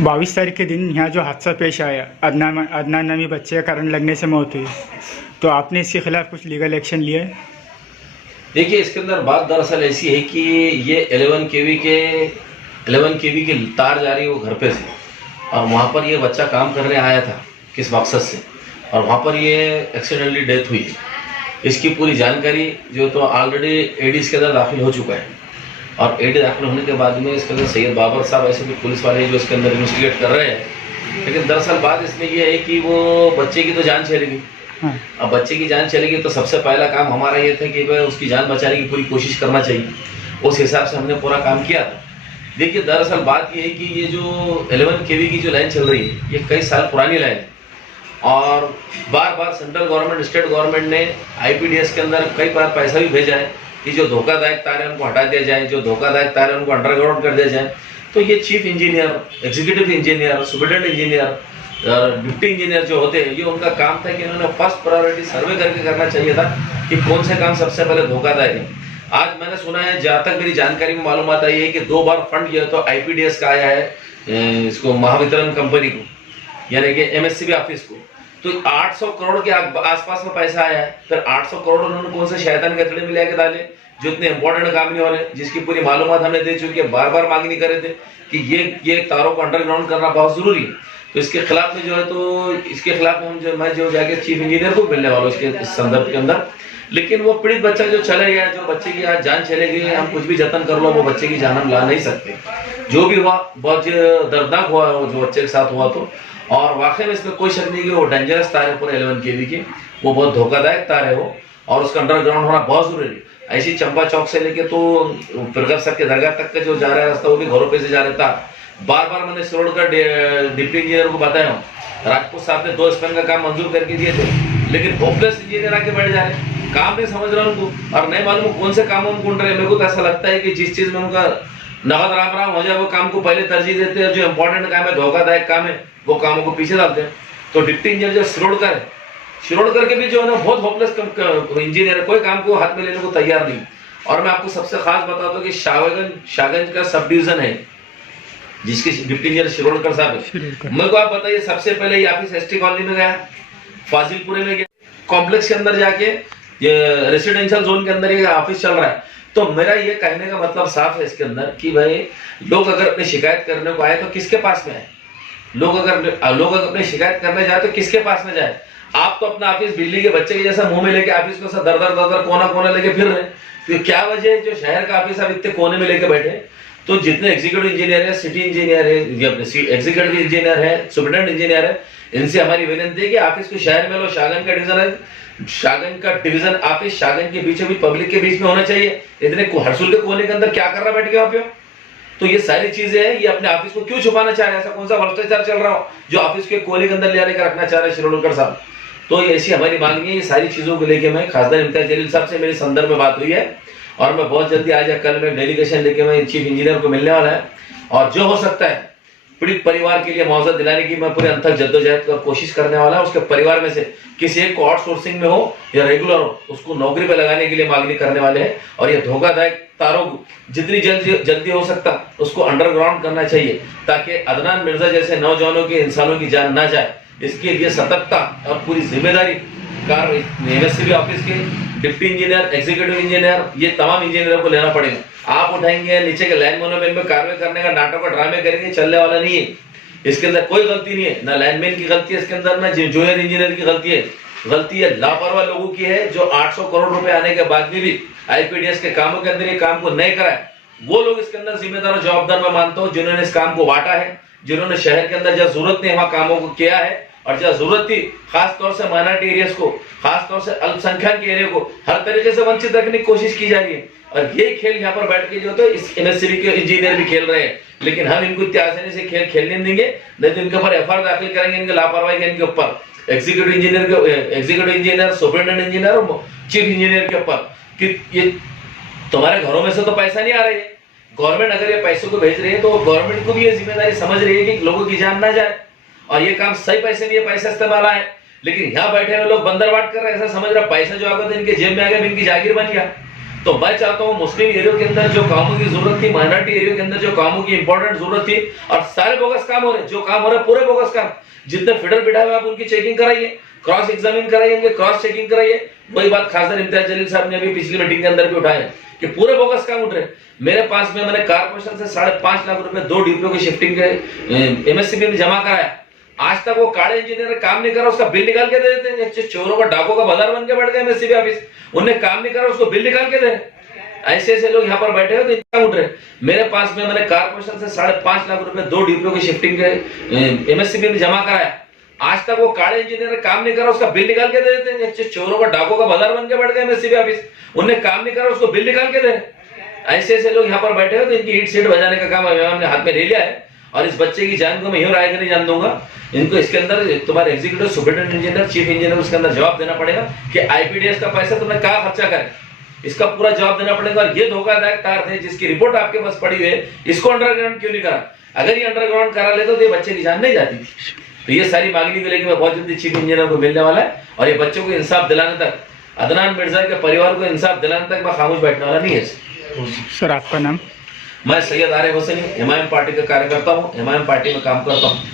22 तारीख के दिन यहाँ जो हादसा पेश आया, अदनान नामी बच्चे का करंट लगने से मौत हुई, तो आपने इसके खिलाफ कुछ लीगल एक्शन लिया है? देखिए, इसके अंदर बात दरअसल ऐसी है कि ये 11 केवी के तार जा रही है वो घर पे से, और वहाँ पर ये बच्चा काम करने आया था किस मकसद से, और वहाँ पर ये एक्सीडेंटली डेथ हुई। इसकी पूरी जानकारी जो तो ऑलरेडी एडीज के अंदर दाखिल हो चुका है, और एडी दाखिल होने के बाद में इसके अंदर सैयद बाबर साहब ऐसे भी पुलिस वाले जो इसके अंदर इन्वेस्टिगेट कर रहे हैं। लेकिन दरअसल बात इसमें ये है कि वो बच्चे की तो जान चलेगी। हाँ। अब बच्चे की जान चलेगी तो सबसे पहला काम हमारा ये था कि भाई उसकी जान बचाने की पूरी कोशिश करना चाहिए। उस हिसाब से हमने पूरा काम किया था। देखिए, दरअसल बात ये है कि ये जो 11 केवी की जो लाइन चल रही है, ये कई साल पुरानी लाइन है, और बार बार सेंट्रल गवर्नमेंट, स्टेट गवर्नमेंट ने आईपीडीएस के अंदर कई बार पैसा भी भेजा है कि जो धोखादायक तार है उनको हटा दिया जाए, जो धोखादायक तार है उनको अंडरग्राउंड कर दिया जाए। तो ये chief engineer, executive engineer, superintendent engineer, deputy engineer जो होते हैं, ये उनका काम था कि इन्होंने फर्स्ट प्रायोरिटी सर्वे करके करना चाहिए था कि कौन से काम सबसे पहले धोखादायक है। आज मैंने सुना है, जहाँ तक मेरी जानकारी में मालूमात आई है कि 2 बार फंड ये तो आईपीडीएस का आया है इसको महावितरण कंपनी को, यानी कि एमएससीबी ऑफिस को, तो 800 करोड़ के आसपास में पैसा आया है। फिर 800 करोड़ उन्होंने कौन से शैतान के थड़े में लेके डाले जो इतने इंपॉर्टेंट काम नहीं होने, जिसकी पूरी मालूमात हमने दे चुकी है। बार बार मांग नहीं करे थे कि ये तारों को अंडरग्राउंड करना बहुत जरूरी है। तो इसके खिलाफ में जो है, तो इसके खिलाफ में मैं जाके चीफ इंजीनियर को मिलने वाला इसके इस संदर्भ के अंदर। लेकिन वो पीड़ित बच्चा जो चले गया, जो बच्चे की आज जान चले गई, हम कुछ भी जतन कर लो वो बच्चे की जान हम ला नहीं सकते। जो भी हुआ बहुत दर्दनाक हुआ जो बच्चे के साथ हुआ, तो और वाकई में इसमें कोई शक नहीं कि वो डेंजरस तार है पूरे 11 केवी के, वो बहुत धोखादायक तार है वो, और उसका अंडरग्राउंड होना बहुत जरूरी है। ऐसी चंपा चौक से लेके तो प्रगत सर के दरगाह तक का जो जा रहा है रास्ता, वो भी घरों पे से जा रहा था। बार बार मैंने इस रोड का डिप्टी इंजीनियर को बताया हूँ, राजपूत साहब ने 2 स्पैन का काम मंजूर करके दिए थे, लेकिन होपलेस इंजीनियर आके बैठ जा रहे, काम नहीं समझ रहा उनको, और नहीं मालूम कौन से कामों में ढूंढ रहे। मेरे को तो ऐसा लगता है कि जिस चीज में उनका नगद राम हो जाए वो काम को पहले तरजीह देते हैं, जो इंपॉर्टेंट काम है, धोखादायक काम है, वो कामों को पीछे डालते हैं। तो डिप्टी इंजीनियर जो शिरोडकर है, शिरोडकर के भी जो है ना बहुत होपलेस इंजीनियर है, कोई काम को हाथ में लेने को तैयार नहीं। और मैं आपको सबसे खास बताता हूँ कि शाहगंज का सब डिवीजन है जिसके डिप्टी इंजीनियर शिरोडकर साहब है। मेरे को आप बताइए, सबसे पहले ये ऑफिस एसटी कॉलोनी में गया, फाजिलपुरे में गया, कॉम्प्लेक्स के अंदर जाके ये रेसिडेंशियल जोन के अंदर ये ऑफिस चल रहा है। तो मेरा ये कहने का मतलब साफ है इसके अंदर कि भाई लोग अगर अपनी शिकायत करने को आए तो किसके पास में आए, लोग अगर अपनी शिकायत करने जाए तो किसके पास में जाए। आप तो अपना ऑफिस बिल्ली के बच्चे के जैसा मुंह में लेके ऑफिस को दर दर कोना लेके फिर रहे, तो क्या वजह है जो शहर का ऑफिस आप इतने कोने में लेके बैठे। तो जितने एग्जीक्यूटिव इंजीनियर है, सिटी इंजीनियर है, एग्जीक्यूटिव इंजीनियर है, सुपरिटेंडेंट इंजीनियर है, इनसे हमारी विनती है कि ऑफिस को शहर में लो। शाहगंज का डिवीजन है, शाहगंज का डिवीजन ऑफिस शाहगंज के बीचों बीच पब्लिक के बीच में होना चाहिए। इतने हरसुल के कोने के अंदर क्या कर रहा बैठ के वहां पे? तो ये सारी चीजें हैं, ये अपने ऑफिस को क्यों छुपाना चाह रहे हैं? ऐसा कौन सा भ्रष्टाचार चल रहा हो जो ऑफिस के कोने के अंदर ले आने का रखना चाह रहे हैं शिरोडकर साहब? तो ऐसी हमारी मांग है। ये सारी चीजों को लेके मैं खासदार इम्तियाज जलील साहब से मेरी संदर्भ में बात हुई है, और मैं बहुत जल्दी आज या कल में डेलीगेशन लेके मैं चीफ इंजीनियर को मिलने वाला है, और जो हो सकता है पीड़ित परिवार के लिए मुआवजा दिलाने की मैं पूरे अंतक जद्दोजहद और कोशिश करने वाला है। उसके परिवार में से किसी एक को आउटसोर्सिंग में हो या रेगुलर हो, उसको नौकरी पे लगाने के लिए मांगनी करने वाले हैं। और ये धोखादायक तारों को जितनी जल्दी हो सकता उसको अंडरग्राउंड करना चाहिए, ताकि अदनान मिर्जा जैसे नौजवानों के, इंसानों की जान ना जाए। इसके लिए सतर्कता और पूरी जिम्मेदारी एमएससीबी ऑफिस के डिप्टी इंजीनियर, एग्जीक्यूटिव इंजीनियर, ये तमाम इंजीनियरों को लेना पड़ेगा। आप उठाएंगे नीचे के लाइन मोनोमैन में कार्रवाई करने का नाटक और ड्रामे करेंगे, चलने वाला नहीं है। इसके अंदर कोई गलती नहीं है, ना लाइनमैन की गलती है इसके अंदर, ना जूनियर इंजीनियर की गलती है। गलती है लापरवाह लोगों की है, जो 800 करोड़ रुपए आने के बाद भी आईपीडीएस के कामों के अंदर ये काम को नहीं कराए। वो लोग इसके अंदर जिम्मेदार और जवाबदार मैं मानता हूँ, जिन्होंने इस काम को बांटा है, जिन्होंने शहर के अंदर जहाँ जरूरत नहीं वहां कामों को किया है, और जहाँ जरूरत थी खास तौर से माइनॉरिटी एरियाज को, खास तौर से अल्पसंख्यक के एरिया को हर तरीके से वंचित रखने की कोशिश की जा रही है। और ये खेल यहाँ पर बैठ के जो तो इस एमएससीबी के इंजीनियर भी खेल रहे हैं, लेकिन हम इनको इतनी आसानी से खेल खेलने देंगे नहीं, तो इनके ऊपर एफआईआर दाखिल करेंगे इनके लापरवाही के इनके ऊपर, एग्जीक्यूटिव इंजीनियर, सुपरिटेंडेंट इंजीनियर और चीफ इंजीनियर के ऊपर, कि ये तुम्हारे घरों में से तो पैसा नहीं आ रहा है। गवर्नमेंट अगर ये पैसों को भेज रही है तो गवर्नमेंट को भी ये जिम्मेदारी समझ रही है कि लोगों की जान ना जाए, और ये काम सही पैसे में ये पैसा इस्तेमाल है। लेकिन यहाँ बैठे हुए लोग बंदरबाट कर रहे हैं, ऐसा समझ रहा पैसा जो आगा था इनके जेब में आ गया, इनकी जागीर बन गया। तो मैं चाहता हूँ मुस्लिम एरिया के अंदर जो कामों की जरूरत थी, माइनॉरिटी एरिया के अंदर जो कामों की इंपॉर्टेंट जरूरत थी, और सारे बोगस काम हो रहे, जो काम हो रहे पूरे बोगस काम, जितने फिडर बिठा हुए आप उनकी चेकिंग कराइए, क्रॉस एग्जामिन कराइए, उनके क्रॉस चेकिंग कराइए। वही बात खासदार इम्तियाज जलील साहब ने अभी पिछली मीटिंग के अंदर भी उठाए कि पूरे बोगस काम उठ रहे। मेरे पास में मैंने कारपोरेशन से 5.5 लाख रुपए 2 डिपों की शिफ्टिंग के एमएससीबी में जमा कराया। आज तक वो काड़े इंजीनियर काम नहीं करा, उसका बिल निकाल के दे देते हैं। चोरों का डाकों का बाजार बन के बैठ गए एमएससीबी ऑफिस, उन्हें काम नहीं करा, उसको बिल निकाल के दे। ऐसे ऐसे लोग यहाँ पर बैठे हो तो इतना उठ रहे। मेरे पास में मैंने कारपोरेशन से 5.5 लाख रुपए 2 डिपों की शिफ्टिंग के एमएससीबी में जमा कराया। आज तक वो काड़े इंजीनियर काम नहीं करा, उसका बिल निकाल के दे देते हैं। चोरों का डाकों का बाजार बन के बैठ गए एमएससीबी ऑफिस, उन्हें काम नहीं करा, उसको बिल निकाल के दे। ऐसे ऐसे लोग यहाँ पर बैठे हो तो इनकी ईट सीट बजाने का काम हमने हाथ में ले लिया है। और इस बच्चे की जान को मैं यूं राय नहीं जान दूंगा। इनको इसके अंदर तुम्हारे executive superintendent engineer, chief engineer, उसके अंदर जवाब देना पड़ेगा कि आईपीडीएस का पैसा तुमने कहाँ खर्चा करे, इसका पूरा जवाब देना पड़ेगा। और ये धोखादायक तार थे जिसकी रिपोर्ट आपके पास पड़ी हुई है, इसको अंडरग्राउंड क्यों नहीं करा? अगर ये अंडरग्राउंड करा लेते तो ये बच्चे की जान नहीं जाती थी। तो ये सारी मांगनी को लेकर मैं बहुत जल्दी चीफ इंजीनियर को मिलने वाला है, और ये बच्चों को इंसाफ दिलाने तक, अदनान मिर्जा के परिवार को इंसाफ दिलाने तक मैं खामोश बैठने वाला नहीं है। सर आपका नाम? मैं सैयद आरिफ हुसैनी, एमआईएम पार्टी का कार्यकर्ता हूँ, एमआईएम पार्टी में काम करता हूँ।